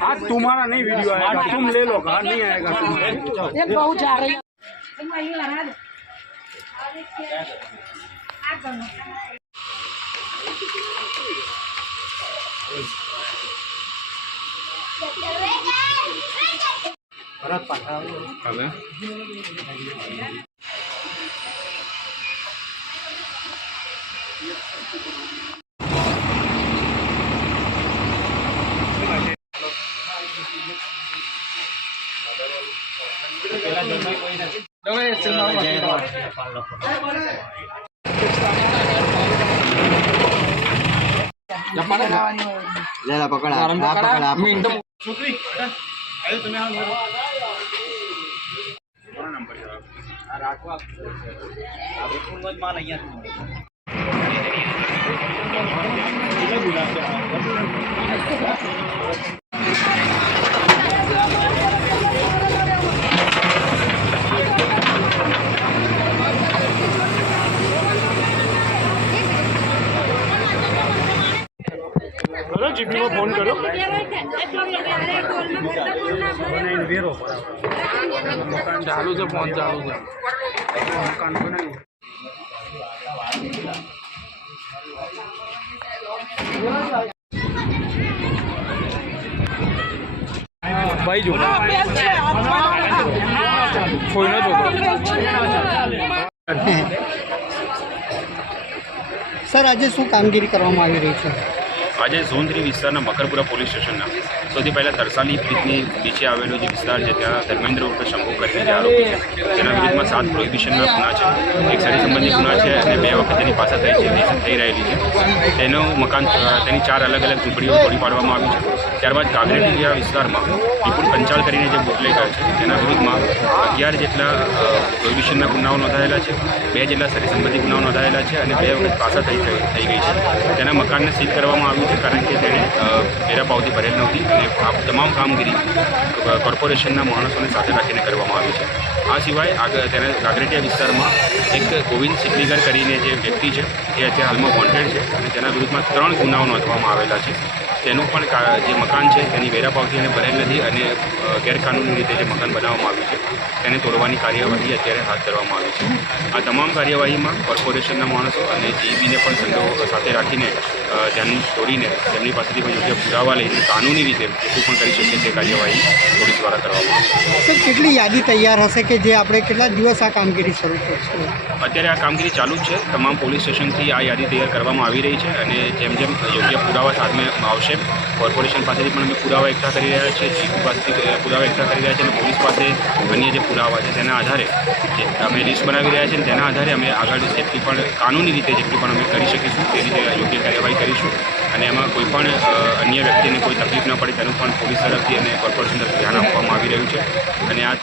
आज तुम्हारा नहीं वीडियो आएगा तुम ले लो नहीं आएगा तुम बहुत जा रही હવે લેલા પકડ આ પકડ આ પકડ. કરો જીપીમાં ફોન કરો ચાલુ છે ફોન ચાલુ છે મકાન બનાવ્યું ભાઈ જો કોઈનો છોકરો સર આજે શું કામગીરી કરવામાં આવી રહી છે? આજે ઝોન થ્રી વિસ્તારના મકરપુરા પોલીસ સ્ટેશનના સૌથી પહેલાં તરસાલી બ્રિજની નીચે આવેલો જે વિસ્તાર છે, ત્યાં ધર્મેન્દ્ર ઉર્ફે શંભુ કરીને જે આરોપી છે તેના વિરુદ્ધમાં સાત પ્રોહિબિશનના ગુના છે, એક સરી સંબંધી ગુના છે અને બે વખત તેની પાસે થઈ છે, થઈ રહેલી છે. તેનું મકાન તેની ચાર અલગ અલગ ઝૂંપડીઓ તોડી પાડવામાં આવી છે. ત્યારબાદ કાગરેટી વિસ્તારમાં વિપુલ પંચાલ કરીને જે બુટલેગર છે તેના વિરુદ્ધમાં અગિયાર જેટલા પ્રોહિબિશનના ગુનાઓ નોંધાયેલા છે બે જેટલા સરી સંબંધી ગુનાઓ નોંધાયેલા છે અને બે વખત પાસા થઈ થઈ ગઈ છે. તેના મકાનને સીલ કરવામાં આવ્યું છે કારણ કે તેણે અ, વેરા ભરેલ નહોતી અને આ તમામ કામગીરી કોર્પોરેશનના માણસોને સાથે રાખીને કરવામાં આવી છે. આ સિવાય આગળ તેના કાગરેટીયા વિસ્તારમાં એક ગોવિંદ સિકલીગર કરીને જે વ્યક્તિ છે તે અત્યારે હાલમાં વોન્ટેડ છે અને તેના વિરુદ્ધમાં ત્રણ ગુનાઓ નોંધવામાં આવેલા છે. તેનું પણ જે મકાન છે, તેની વેરા પાવતી એને ભરેલ નથી અને ગેરકાનૂની રીતે જે મકાન બનાવવામાં આવ્યું છે, તેને તોડવાની કાર્યવાહી અત્યારે હાથ ધરવામાં આવી છે. આ તમામ કાર્યવાહીમાં કોર્પોરેશનના માણસો અને જીબીને પણ સંડો સાથે રાખીને ધ્યાન દોરીને તેમની પાસેથી પણ યોગ્ય પુરાવા લઈને કાનૂની રીતે શું પણ કરી શકીએ તે કાર્યવાહી પોલીસ દ્વારા કરવામાં. આવશે સર કેટલી યાદી તૈયાર હશે કે જે આપણે કેટલા દિવસ આ કામગીરી શરૂ કરશું? અત્યારે આ કામગીરી ચાલુ જ છે. તમામ પોલીસ સ્ટેશનથી આ યાદી તૈયાર કરવામાં આવી રહી છે અને જેમ જેમ યોગ્ય પુરાવા સામે આવશે કોર્પોરેશન પાસેથી પણ અમે પુરાવા એકઠા કરી રહ્યા છીએ જીપી પાસેથી પુરાવા એકઠા કરી રહ્યા છીએ અને પોલીસ પાસે અન્ય જે પુરાવા છે તેના આધારે જે અમે લિસ્ટ બનાવી રહ્યા છીએ તેના આધારે અમે આગળ જેટલી પણ કાનૂની રીતે જેટલી પણ અમે કરી શકીશું તે રીતે યોગ્ય કાર્યવાહી કરીશું. અને એમાં કોઈ પણ અન્ય વ્યક્તિને કોઈ તકલીફ ન પડે, તેનું પણ પોલીસ તરફથી અને કોર્પોરેશન તરફથી ધ્યાન આપવામાં આવી રહ્યું છે. અને આ